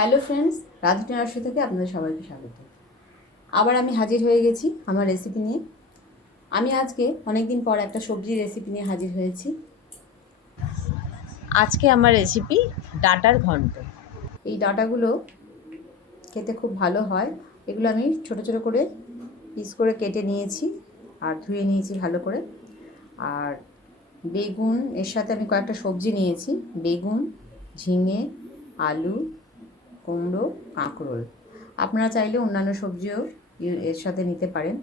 Hello friends রাধুটি nursery থেকে আপনাদের সবাইকে স্বাগত। আবার আমি হাজির হয়ে গেছি আমার রেসিপি নিয়ে। আমি আজকে অনেক দিন পর একটা সবজি রেসিপি নিয়ে হাজির হয়েছি। আজকে আমার রেসিপি ডাটার ঘন্ট। এই ডাটাগুলো খেতে খুব ভালো হয়। এগুলো আমি ছোট ছোট করে পিস করে কেটে নিয়েছি আর ধুয়ে নিয়েছি ভালো করে। আর বেগুন, এর সাথে আমি কয়েকটা সবজি নিয়েছি। বেগুন, ঝিঙে, আলু কুমড়ো, কাঁকরোল। আপনারা চাইলে অন্যান্য সবজিও এর- সাথে নিতে পারেন।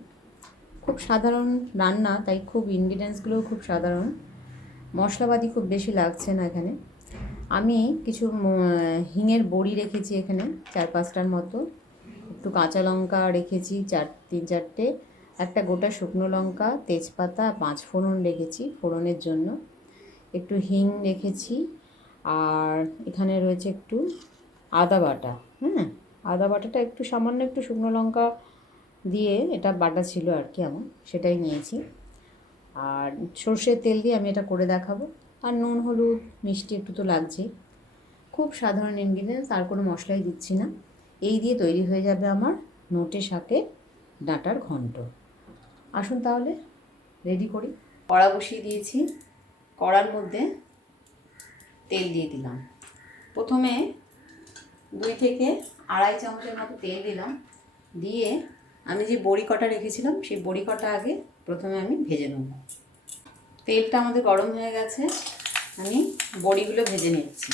খুব সাধারণ রান্না, তাই খুব ইনগ্রিডিয়েন্টসগুলোও খুব সাধারণ। মশলাপাতি খুব বেশি লাগছে না এখানে। আমি কিছু হিঙের বড়ি রেখেছি এখানে, চার পাঁচটার মতো। একটু কাঁচা লঙ্কা রেখেছি, চার তিন চারটে। একটা গোটা শুকনো লঙ্কা, তেজপাতা, পাঁচ ফোড়ন রেখেছি ফোড়নের জন্য। একটু হিং রেখেছি। আর এখানে রয়েছে একটু আদা বাটা হ্যাঁ আদা বাটাটা একটু সামান্য একটু শুকনো লঙ্কা দিয়ে এটা বাটা ছিল আর কি আমার, সেটাই নিয়েছি। আর সর্ষের তেল দিয়ে আমি এটা করে দেখাবো। আর নুন, হলুদ, মিষ্টি একটু তো লাগছেই। খুব সাধারণ ইনগ্রিডিয়েন্টস আর কোনো মশলাই দিচ্ছি না। এই দিয়ে তৈরি হয়ে যাবে আমার নোটে শাকে ডাঁটার ঘন্ট। আসুন তাহলে রেডি করি। কড়া বসিয়ে দিয়েছি। কড়ার মধ্যে তেল দিয়ে দিলাম। প্রথমে দুই থেকে আড়াই চামচের মতো তেল দিলাম। দিয়ে আমি যে বড়ি কটা রেখেছিলাম, সেই বড়ি কটা আগে প্রথমে আমি ভেজে নেব। তেলটা আমাদের গরম হয়ে গেছে, আমি বড়িগুলো ভেজে নিচ্ছি।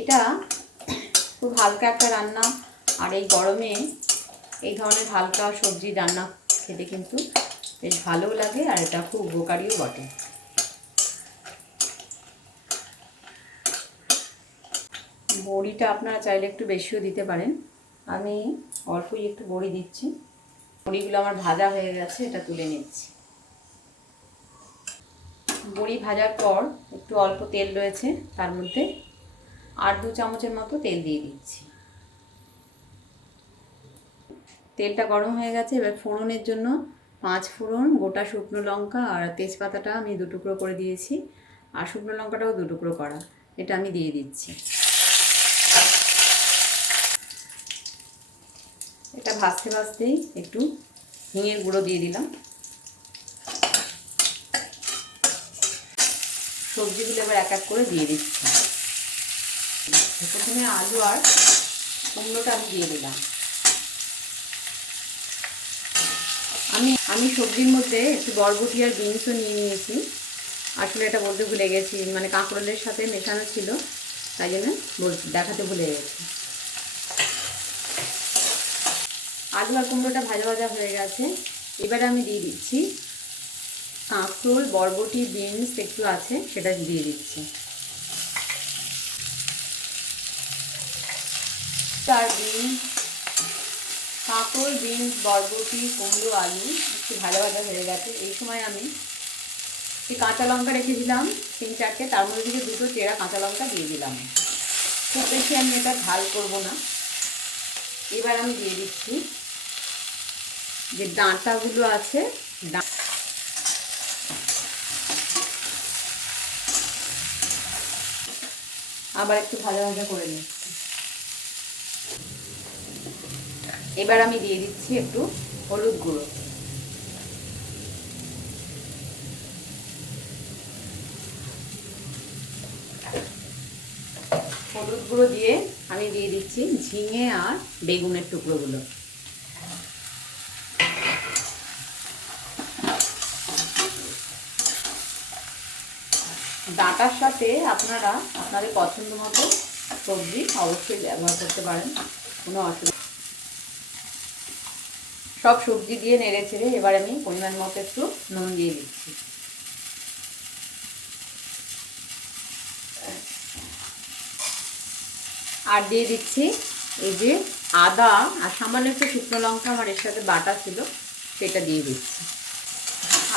এটা খুব হালকা একটা রান্না, আর এই গরমে এই ধরনের হালকা সবজি রান্না খেতে কিন্তু বেশ ভালোও লাগে, আর এটা খুব উপকারীও বটে। বড়িটা আপনারা চাইলে একটু বেশিও দিতে পারেন। আমি অল্পই একটু বড়ি দিচ্ছি। বড়িগুলো আমার ভাজা হয়ে গেছে, এটা তুলে নিচ্ছি। বড়ি ভাজার পর একটু অল্প তেল রয়েছে, তার মধ্যে আর দু চামচের মতো তেল দিয়ে দিচ্ছি। তেলটা গরম হয়ে গেছে, এবার ফোড়নের জন্য পাঁচ ফোড়ন, গোটা শুকনো লঙ্কা আর তেজপাতাটা আমি দু টুকরো করে দিয়েছি। আর শুকনো লঙ্কাটাও দু টুকরো করা, এটা আমি দিয়ে দিচ্ছি। এটা ভাজতে ভাজতেই একটু হিঙের গুঁড়ো দিয়ে দিলাম। সবজিগুলো এবার এক এক করে দিয়ে দিচ্ছি। প্রথমে আলু আর কুমড়োটা আমি দিয়ে দিলাম। আমি আমি সবজির মধ্যে একটু বরবটি আর বিনসও নিয়ে নিয়েছি। আসলে এটা বলতে ভুলে গেছি মানে কাঁকরোলের সাথে মেশানো ছিল, তাই জন্য দেখাতে ভুলে গেছি। আলু আর কুমড়োটা ভাজা ভাজা হয়ে গেছে। এবারে আমি দিয়ে দিচ্ছি কাঁকরোল বরবটি, বিনস একটু আছে, সেটা দিয়ে দিচ্ছি। চার বিনস কাঁকরোল বিনস, বরবটি, কুমড়ো, আলু একটু ভাজা ভাজা হয়ে গেছে। এই সময় আমি এই কাঁচা লঙ্কা রেখেছিলাম তিন চারটে, তার মধ্যে থেকে দুটো চেরা কাঁচা লঙ্কা দিয়ে দিলাম। খুব বেশি আমি এটা ঝাল করব না। এবার আমি দিয়ে দিচ্ছি যে ডাঁটাগুলো আছে আবার একটু ভাজা ভাজা করে নিচ্ছি। এবার আমি দিয়ে দিচ্ছি একটু হলুদ গুঁড়ো। হলুদ গুঁড়ো দিয়ে আমি দিয়ে দিচ্ছি ঝিঙে আর বেগুনের টুকরোগুলো। ডাঁটার সাথে আপনারা আপনাদের পছন্দ মতো সবজি অবশ্যই ব্যবহার করতে পারেন, কোনো অসুবিধা সব সবজি দিয়ে নেড়ে ছেড়ে এবার আমি পরিমাণ মতো একটু নুন দিয়ে দিচ্ছি। আর দিয়ে দিচ্ছি এই যে আদা আর সামান্য একটু শুকনো লঙ্কা আমার এর সাথে বাটা ছিল, সেটা দিয়ে দিচ্ছি।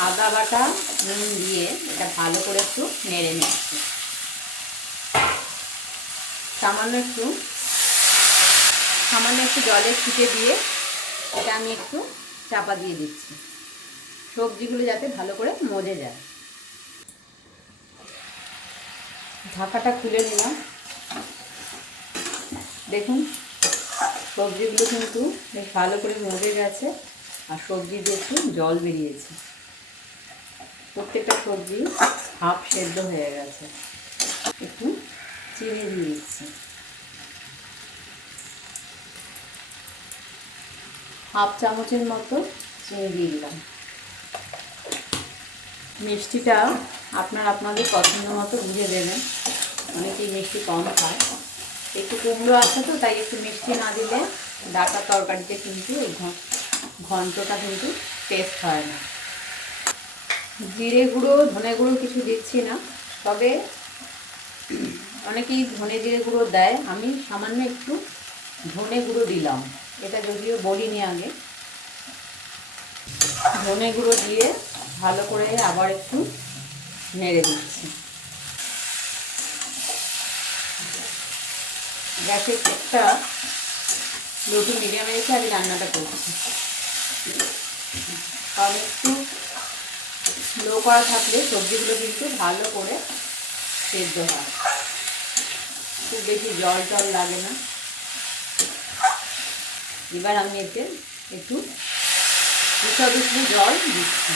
আদা বাটা, নুন দিয়ে এটা ভালো করে একটু নেড়ে নিচ্ছি সামান্য একটু সামান্য একটু জলের ছিটে দিয়ে এটা আমি একটু চাপা দিয়ে দিচ্ছি। সবজিগুলো যাতে ভালো করে মজে যায়। ঢাকাটা খুলে নিলাম। দেখুন, সবজিগুলো কিন্তু বেশ ভালো করে মজে গেছে আর সবজি দিয়ে একটু জল বেরিয়েছে। প্রত্যেকটা সবজি হাফ সেদ্ধ হয়ে গেছে। একটু চিনি দিয়ে দিচ্ছি। হাফ চামচের মতো চিনি দিয়ে দিলাম। মিষ্টিটা আপনার আপনাদের পছন্দ মতো বুঝে দেবেন। অনেকেই মিষ্টি কম খায়। একটু কুমড়ো আছে তো, তাই একটু মিষ্টি না দিলে ডাটা তরকারিতে কিন্তু ওই ঘন্টটা কিন্তু টেস্ট হয় না। জিরে গুঁড়ো, ধনে গুঁড়ো কিছু দিচ্ছি না, তবে অনেকেই ধনে জিরে গুঁড়ো দেয়। আমি সামান্য একটু ধনে গুঁড়ো দিলাম। এটা যদিও বলিনি আগে। ধনে গুঁড়ো দিয়ে ভালো করে আবার একটু নেড়ে দিচ্ছি। গ্যাসের একটা রুটি মিডিয়ামে রেখে আমি রান্নাটা করছি। কারণ একটু লো করা থাকলে সবজিগুলো কিন্তু ভালো করে সেদ্ধ হয়। খুব বেশি জল টল লাগে না। এবার আমি এতে একটু দুশো দুশো জল দিচ্ছি।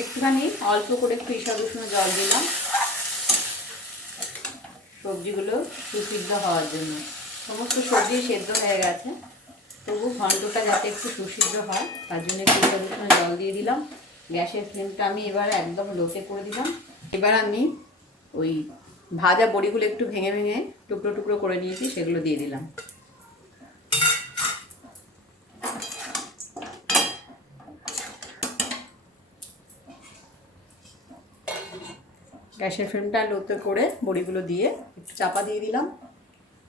একটুখানি অল্প করে একটু ঈষদ উষ্ণ জল দিলাম। সবজিগুলো সুসিদ্ধ হওয়ার জন্য। সমস্ত সবজি সেদ্ধ হয়ে গেছে। তবু ঘন্টটা যাতে একটু সুসিদ্ধ হয়, তার জন্য একটু জল দিয়ে দিলাম। গ্যাসের ফ্লেমটা আমি এবার একদম লোতে করে দিলাম। এবার আমি ওই ভাজা বড়িগুলো একটু ভেঙে ভেঙে টুকরো টুকরো করে নিয়েছি, সেগুলো দিয়ে দিলাম। গ্যাসের ফ্লেমটা লোতে করে বড়িগুলো দিয়ে একটু চাপা দিয়ে দিলাম।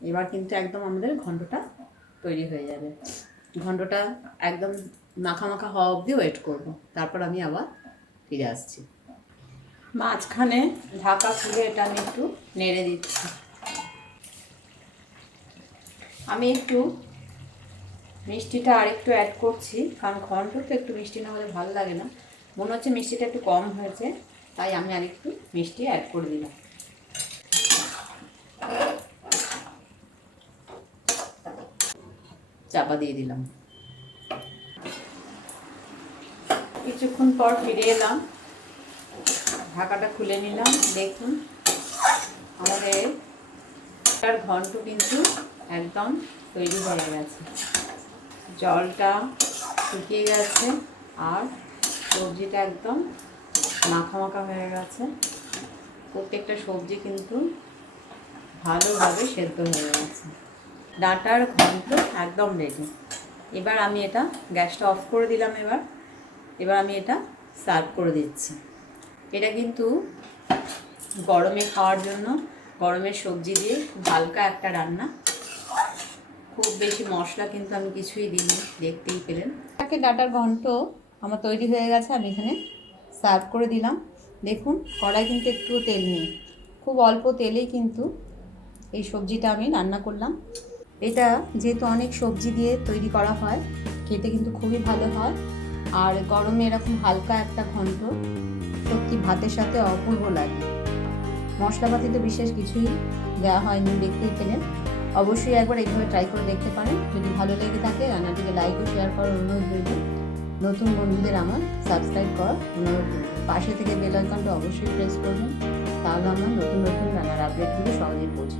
এবার কিন্তু একদম আমাদের ঘন্টটা তৈরি হয়ে যাবে। ঘন্টটা একদম মাখা মাখা হওয়া অবধি ওয়েট করব। তারপর আমি আবার ফিরে আসছি। মাঝখানে ঢাকা খুলে এটা আমি একটু নেড়ে দিচ্ছি। আমি একটু মিষ্টিটা আরেকটু অ্যাড করছি, কারণ ঘন্ট তো একটু মিষ্টি না হলে ভালো লাগে না। মনে হচ্ছে মিষ্টিটা একটু কম হয়েছে, তাই আমি আরেকটু মিষ্টি অ্যাড করে দিলাম। চাপা দিয়ে দিলাম। কিছুক্ষণ পর ফিরে এলাম। ঢাকাটা খুলে নিলাম, দেখুন। আমাদের ঘন্ট কিন্তু একদম তৈরি হয়ে গেছে। জলটা শুকিয়ে গেছে আর সবজিটা একদম মাখা মাখা হয়ে গেছে। প্রত্যেকটা সবজি কিন্তু ভালোভাবে সেদ্ধ হয়ে গেছে। ডাঁটার ঘন্ট একদম রেডি এবার আমি এটা গ্যাসটা অফ করে দিলাম এবার। এবার আমি এটা সার্ভ করে দিচ্ছি। এটা কিন্তু গরমে খাওয়ার জন্য, গরমের সবজি দিয়ে হালকা একটা রান্না। খুব বেশি মশলা কিন্তু আমি কিছুই দিইনি, দেখতেই পেলেন। তাকে ডাটার ঘন্ট আমার তৈরি হয়ে গেছে, আমি এখানে সার্ভ করে দিলাম। দেখুন, কড়াই কিন্তু একটু তেল নেই। খুব অল্প তেলেই কিন্তু এই সবজিটা আমি রান্না করলাম। এটা যেহেতু অনেক সবজি দিয়ে তৈরি করা হয়, খেতে কিন্তু খুবই ভালো হয়। আর গরমে এরকম হালকা একটা ঘন্ট, সত্যি ভাতের সাথে অপূর্ব লাগে। মশলাপাতি তো বিশেষ কিছুই দেওয়া হয়নি দেখতেই পেলেন। অবশ্যই একবার এইভাবে ট্রাই করে দেখতে পারেন। যদি ভালো লেগে থাকে, রান্নাটিকে লাইক ও শেয়ার করার অনুরোধ রইল। নতুন বন্ধুদের আমার সাবস্ক্রাইব করার অনুরোধ পাশে থেকে বেল আইকনটা অবশ্যই প্রেস করবেন। তাহলে আমার নতুন নতুন রান্নার আপডেটগুলো সহজেই পৌঁছে।